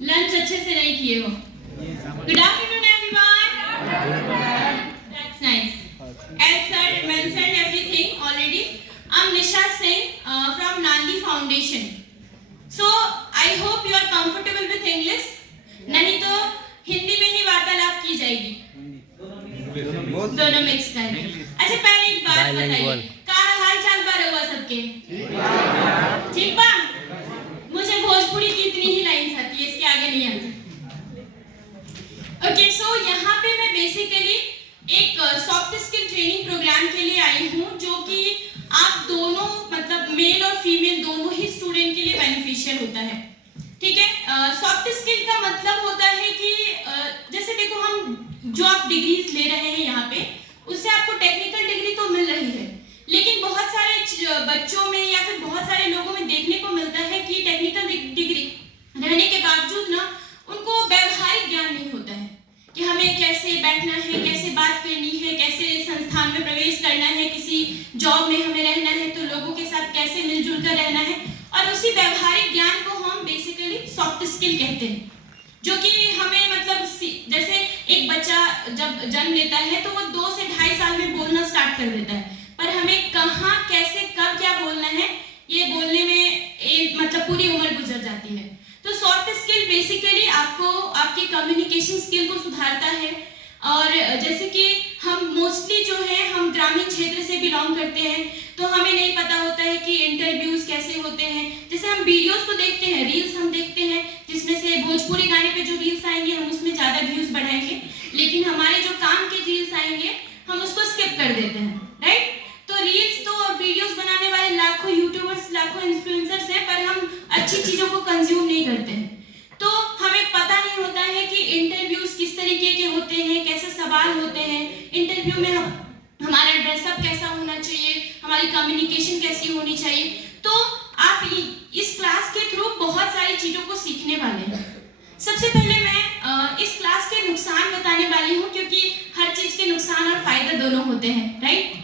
Lunch अच्छे से नहीं किए हो। Good afternoon everyone. That's nice. As sir mentioned everything already, I'm Nisha Singh from Nandi Foundation. So I hope you are comfortable with English. नहीं तो हिंदी में ही वार्तालाप की जाएगी। दोनों मिक्स करेंगे। अच्छा पहले एक बात बताइए, क्या हाल चाल बा रहुआ सबके? ठीक बा? मुझे भोजपुरी की इतनी ही लाइन्स आती है, इसके आगे नहीं आती। ओके, सो यहाँ पे मैं बेसिकली एक सॉफ्ट स्किल ट्रेनिंग प्रोग्राम के लिए आई हूँ, जो कि आप दोनों मतलब मेल और फीमेल दोनों ही स्टूडेंट के लिए बेनिफिशियल होता है। ठीक है, सॉफ्ट स्किल का मतलब होता है कि जैसे देखो हम जो आप डिग्रीज ले रहे हैं यहाँ पे, उससे आपको टेक्निकल डिग्री तो मिल रही है, लेकिन बहुत सारे बच्चों में या फिर बहुत सारे लोगों में देखने को मिलता है कि टेक्निकल डिग्री रहने के बावजूद ना उनको व्यवहारिक ज्ञान नहीं होता है कि हमें कैसे बैठना है, कैसे बात करनी है, कैसे संस्थान में प्रवेश करना है, किसी जॉब में हमें रहना है तो लोगों के साथ कैसे मिलजुल कर रहना है। और उसी व्यवहारिक ज्ञान को हम बेसिकली सॉफ्ट स्किल कहते हैं, जो कि हमें मतलब जैसे एक बच्चा जब जन्म लेता है तो वो 2 से 2.5 साल में बोलना स्टार्ट कर देता है, पर हमें कहाँ कैसे कब क्या बोलना है ये बोलने में मतलब पूरी उम्र गुजर जाती है। तो सॉफ्ट स्किल बेसिकली आपको आपकी कम्युनिकेशन स्किल को सुधारता है। और जैसे कि हम मोस्टली जो है हम ग्रामीण क्षेत्र से बिलोंग करते हैं, तो हमें नहीं पता होता है कि इंटरव्यूज कैसे होते हैं। जैसे हम वीडियोस तो देखते हैं, रील्स हम देखते हैं, जिसमें से भोजपुरी गाने पे जो रील्स आएंगे हम उसमें ज़्यादा व्यूज बढ़ाएंगे, लेकिन हमारे जो काम के रील्स आएंगे हम उसको स्किप कर देते हैं, राइट। तो रील्स तो और वीडियोस बनाने वाले लाखों यूट्यूबर्स, लाखों इन्फ्लुएंसर्स हैं, पर हम अच्छी चीज़ों को कंज्यूम नहीं करते हैं। तो हमें पता नहीं होता है कि इंटरव्यूज किस तरीके के होते हैं, कैसे सवाल होते हैं, इंटरव्यू में हमारा ड्रेसअप कैसा होना चाहिए, हमारी कम्युनिकेशन कैसी होनी चाहिए। तो आप इस क्लास के थ्रू बहुत सारी चीज़ों को सीखने वाले हैं। सबसे पहले मैं इस क्लास के नुकसान बताने वाली हूँ, क्योंकि हर चीज़ के नुकसान और फायदे दोनों होते हैं, राइट।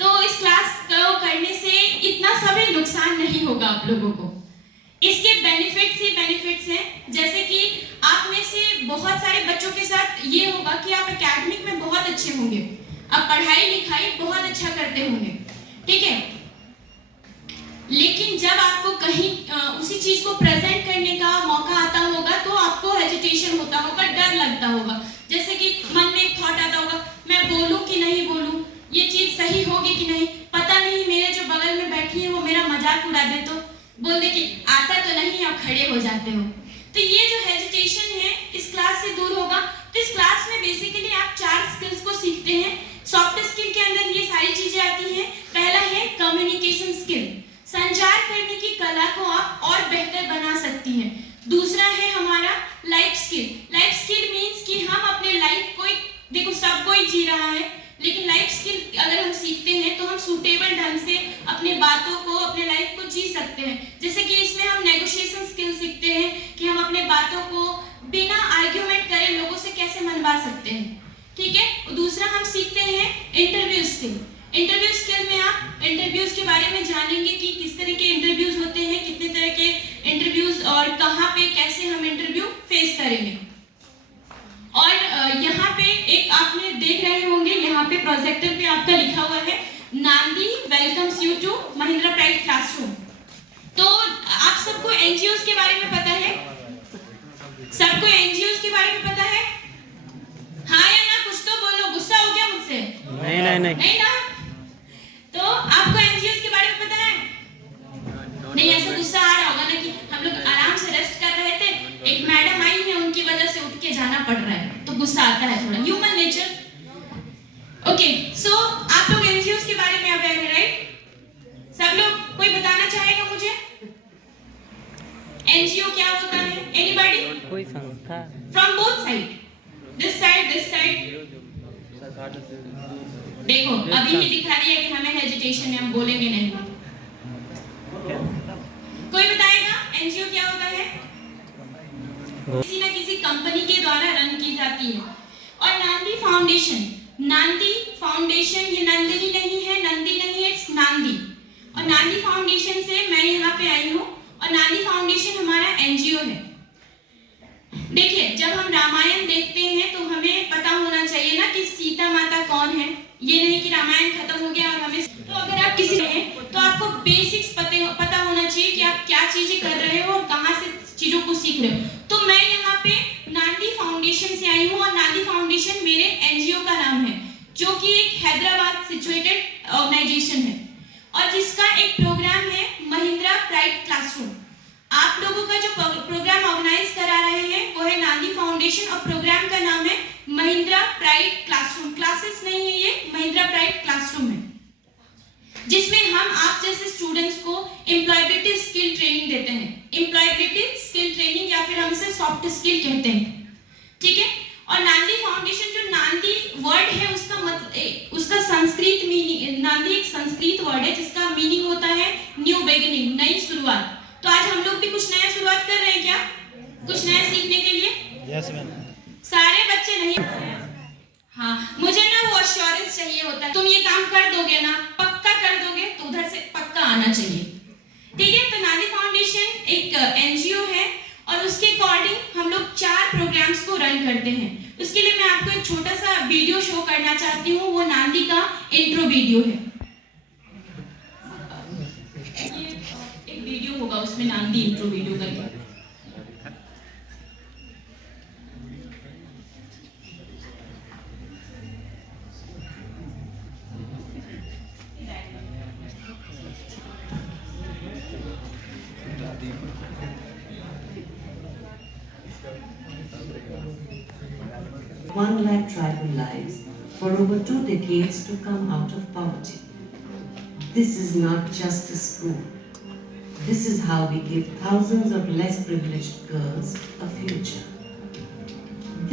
तो इस क्लास को करने से इतना सभी नुकसान नहीं होगा आप लोगों को, इसके बेनिफिट्स ही बेनिफिट्स हैं। जैसे कि आप में से बहुत सारे बच्चों के साथ ये होगा कि आप एकेडमिक में बहुत अच्छे होंगे, आप पढ़ाई लिखाई बहुत अच्छा करते होंगे, ठीक है, लेकिन जब आपको कहीं उसी चीज को प्रेजेंट करने का मौका आता होगा तो आपको हेजिटेशन होता होगा, डर लगता होगा। जैसे कि मन में एक थॉट आता होगा, मैं बोलूं कि नहीं बोलूं, ये चीज सही होगी कि नहीं, पता नहीं मेरे जो बगल में बैठी है वो मेरा मजाक उड़ा दे तो, बोल दे कि आता तो नहीं, आप खड़े हो जाते हो। तो ये जो हेजिटेशन है इस क्लास से दूर होगा। तो इस क्लास में बेसिकली आप 4 स्किल्स को सीखते हैं। सॉफ्ट स्किल के अंदर ये सारी चीजें आती हैं। पहला है कम्युनिकेशन स्किल, संचार करने की कला को आप और बेहतर बना सकती हैं। दूसरा है हमारा life skill. Life skill means कि हम अपने लाइफ को, देखो सब कोई जी रहा है, लेकिन लाइफ स्किल अगर हम सीखते हैं तो हम सूटेबल ढंग से अपने बातों को, अपने लाइफ को जी सकते हैं। जैसे कि इसमें हम नेगोशिएशन स्किल सीखते हैं कि हम अपने बातों को बिना आर्ग्यूमेंट करे लोगों से कैसे मनवा सकते हैं, ठीक है। दूसरा हम सीखते हैं इंटरव्यू स्किल। इंटरव्यू स्किल में आप इंटरव्यूज के बारे में जानेंगे कि किस तरह के इंटरव्यूज होते हैं, कितने तरह के इंटरव्यूज और कहाँ पे कैसे हम इंटरव्यू फेस करेंगे। और यहाँ पे एक आपने देख रहे होंगे, यहाँ पे प्रोजेक्टर पे आपका लिखा हुआ है Naandi welcomes you to Mahindra pride classroom. तो आप सबको एनजीओज के बारे में पता है? सबको एनजीओज के बारे में पता है? हाँ या ना, कुछ तो बोलो, गुस्सा हो गया मुझसे? नहीं ना। तो आपको एनजीओज के बारे में पता है? नहीं, ऐसा गुस्सा आ रहा होगा ना कि हम लोग आराम से रेस्ट कर रहे थे, एक मैडम आई है उनकी वजह से उठ के जाना पड़ रहा है, तो गुस्सा आता है थोड़ा, ह्यूमन नेचर। ओके, सो आप लोग एनजीओज के बारे में अवेयर है, राइट? सब लोग, कोई बताना चाहेगा मुझे एनजीओ क्या होता है? एनीबॉडी? कोई संस्था from both side, this side. देखो अभी ही दिखा दिया कि हमें हेजिटेशन है, हम बोलेंगे नहीं। कोई बताएगा एनजीओ क्या होता है? किसी ना किसी कंपनी के द्वारा रन की जाती है। और नांदी फाउंडेशन ये नंदिनी नहीं है, नंदी नहीं है, इट्स नांदी। और नांदी फाउंडेशन से मैं यहाँ पे आई हूँ, और नांदी फाउंडेशन हमारा एनजीओ देखते हैं तो हमें पता होना चाहिए ना कि सीता माता कौन है। ये नहीं कि रामायण खत्म हो गया और हमें, तो अगर आप किसी हैं तो आपको बेसिक्स पता होना चाहिए कि आप क्या चीजें कर रहे हो और कहाँ से चीजों को सीख रहे हो। तो मैं यहाँ पे नांदी फाउंडेशन से आई हूँ और नांदी फाउंडेशन मेरे एनजीओ का नाम है, जो कि एक हैदराबाद सिचुएटेड ऑर्गेनाइजेशन है और जिसका एक प्रोग्राम है महिंद्रा प्राइड क्लासरूम। आप लोगों का जो प्रोग्राम ऑर्गेनाइज करा रहे हैं वो है नांदी फाउंडेशन और प्रोग्राम का नाम है महिंद्रा प्राइड क्लासरूम। क्लासेस नहीं है, ये महिंद्रा प्राइड क्लासरूम है, जिसमें हम आप जैसे स्टूडेंट्स को एम्प्लॉयबिलिटी स्किल ट्रेनिंग देते हैं। एम्प्लॉयबिलिटी स्किल ट्रेनिंग या फिर हम इसे सॉफ्ट स्किल कहते हैं, ठीक है। और नांदी फाउंडेशन, जो नांदी वर्ड है उसका मतलब, उसका संस्कृत मीनिंग, नांदी एक संस्कृत वर्ड है जिसका मीनिंग होता है न्यू बिगिनिंग, नई शुरुआत। तो आज हम लोग भी कुछ नया शुरुआत कर रहे हैं क्या, कुछ नया सीखने के लिए? Yes ma'am. सारे बच्चे नहीं, हाँ, मुझे ना वो अश्योरेंस चाहिए होता है, तुम ये काम कर दोगे ना, पक्का कर दोगे, तो उधर से पक्का आना चाहिए, ठीक है। तो नांदी फाउंडेशन एक एनजीओ है और उसके अकॉर्डिंग हम लोग 4 प्रोग्राम्स को रन करते हैं। उसके लिए मैं आपको एक छोटा सा वीडियो शो करना चाहती हूँ, वो नांदी का इंट्रो वीडियो है। एक वीडियो होगा उसमें नांदी इंट्रो वीडियो करके। One lakh tribal lives for over 2 decades to come out of poverty. This is not just a school. This is how we give thousands of less privileged girls a future.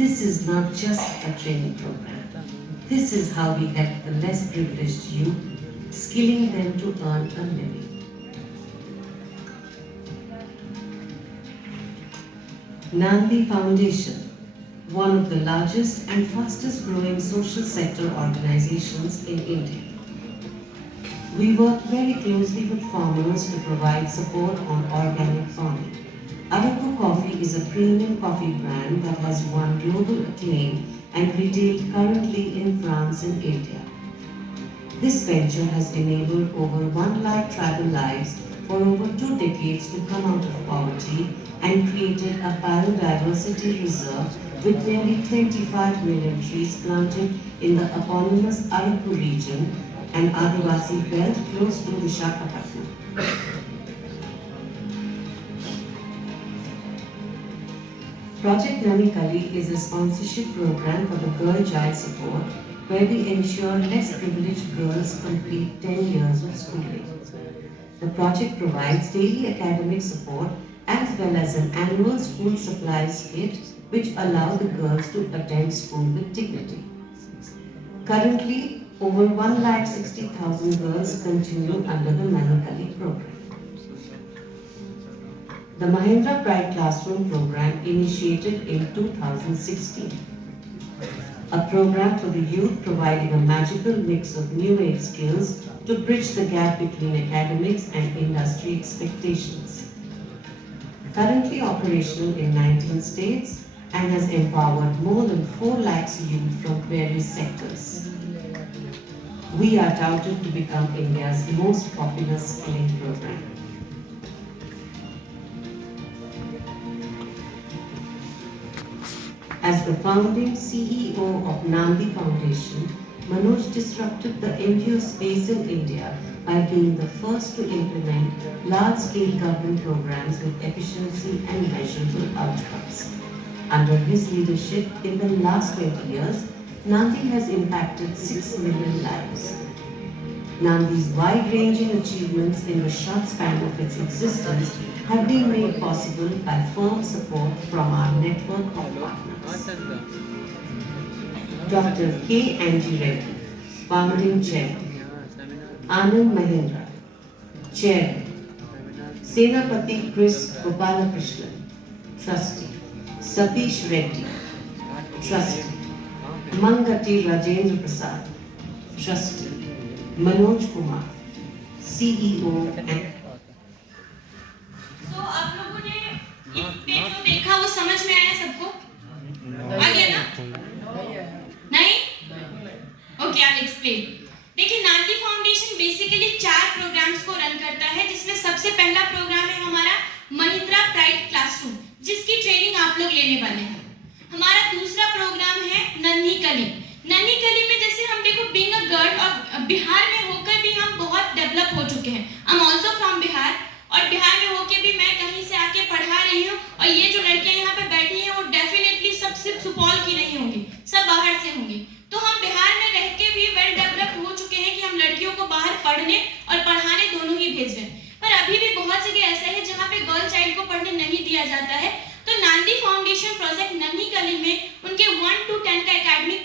This is not just a training program. This is how we help the less privileged youth, skilling them to earn a living. Nandi Foundation, one of the largest and fastest growing social sector organizations in India. We work very closely with farmers to provide support on organic farming. Araku Coffee is a premium coffee brand that has won global acclaim and retailed currently in France and India. This venture has enabled over 1 lakh tribal lives for over 2 decades to come out of poverty and created a biodiversity reserve with nearly 25 million trees planted in the eponymous Araku region and Adivasi belt close to Visakhapatnam. Project Namikali is a sponsorship program for the girl child support where we ensure less privileged girls complete 10 years of schooling. The project provides daily academic support as well as an annual school supplies kit which allow the girls to attend school with dignity. Currently, over 1,60,000 girls continue under the Namikali program. The Mahindra Pride Classroom program initiated in 2016. A program for the youth providing a magical mix of new age skills to bridge the gap between academics and industry expectations. Currently operational in 19 states and has empowered more than 4 lakhs youth from various sectors. We are touted to become India's most popular skilling program. As the founding CEO of Nandi Foundation, Manoj disrupted the NGO space in India by being the first to implement large-scale government programs with efficiency and measurable outcomes. Under his leadership, in the last 20 years, Nandi has impacted 6 million lives. Nandi's wide-ranging achievements in the short span of its existence have been made possible by firm support from our network of partners. Dr. K. Angie Reddy, Founding Chairman. Anand Mahindra, Chairman. Senapati Chris Gopalakrishnan, Trustee. Satish Reddy, Trustee. Mangati Rajendra Prasad, Trustee. Manoj Kumar, CEO and तो आप लोगों ने इस पे जो देखा वो समझ में आया सबको? आ गया ना? एक्सप्लेन। देखिए, नांदी फाउंडेशन बेसिकली 4 प्रोग्राम्स को रन करता है, जिसमें सबसे पहला प्रोग्राम है हमारा महिंद्रा प्राइड क्लासरूम, जिसकी ट्रेनिंग आप लोग लेने वाले हैं। हमारा दूसरा प्रोग्राम है नन्ही कली। नन्ही कली में जैसे हम देखो, बीइंग अ गर्ल और बिहार में होकर भी हम बहुत डेवलप हो चुके हैं। I am also from Bihar, और बिहार में होकर भी मैं कहीं से आके पढ़ा रही हूँ, और ये जो लड़कियां यहाँ पे बैठी हैं वो डेफिनेटली सब सिर्फ सुपौल की नहीं होंगी, सब बाहर से होंगी। तो हम बिहार में रह के भी वेल डेवलप हो चुके हैं कि हम लड़कियों को बाहर पढ़ने और पढ़ाने दोनों ही भेज रहे हैं। पर अभी भी बहुत जगह ऐसा है जहाँ पे गर्ल चाइल्ड को पढ़ने नहीं दिया जाता है। तो नांदी फाउंडेशन प्रोजेक्ट नन्ही कली में उनके 1 to 10 का एकेडमिक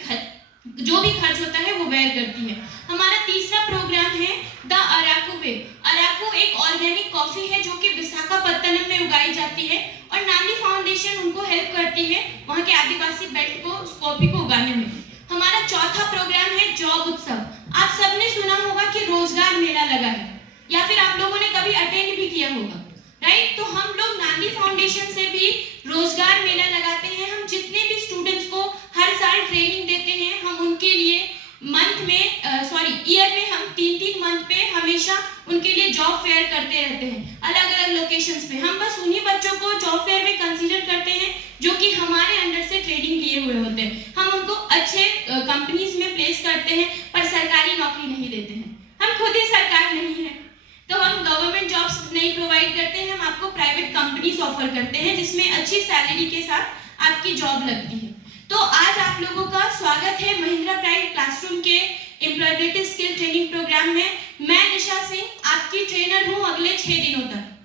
जो भी खर्च होता है वो बेयर करती है। हमारा तीसरा प्रोग्राम है द अराकू वे। अराकू एक ऑर्गेनिक कॉफी है जो कि विशाखापत्तनम में उगाई जाती है, और नांदी फाउंडेशन उनको हेल्प करती है वहाँ के आदिवासी बेल्ट को, उस कॉफी को उगाने में। हमारा चौथा प्रोग्राम है जॉब उत्सव। आप सबने सुना होगा कि रोजगार मेला लगा है, या फिर आप लोगों ने कभी अटेंड भी किया होगा, राइट? तो हम लोग नांदी फाउंडेशन से भी रोजगार मेला लगाते हैं। हम जितने भी स्टूडेंट्स को हर साल ट्रेनिंग देते हैं, हम उनके लिए ईयर में हम 3-3 मंथ पे हमेशा उनके लिए जॉब फेयर करते रहते हैं अलग अलग लोकेशंस पे। हम बस उन्हीं बच्चों को जॉब फेयर में कंसीडर करते हैं जो कि हमारे अंडर से ट्रेनिंग लिए हुए होते हैं। हम उनको अच्छे कंपनीज में प्लेस करते हैं, पर सरकारी नौकरी नहीं देते हैं। हम खुद ही सरकार नहीं है, तो हम गवर्नमेंट जॉब्स नहीं प्रोवाइड करते हैं, हम आपको प्राइवेट कंपनीज ऑफर करते हैं जिसमें अच्छी सैलरी के साथ आपकी जॉब लगती है। तो आज आप लोगों का स्वागत है महिंद्रा प्राइड क्लासरूम के एम्प्लॉयबिलिटी स्किल ट्रेनिंग प्रोग्राम में। मैं निशा सिंह आपकी ट्रेनर हूँ अगले 6 दिनों तक।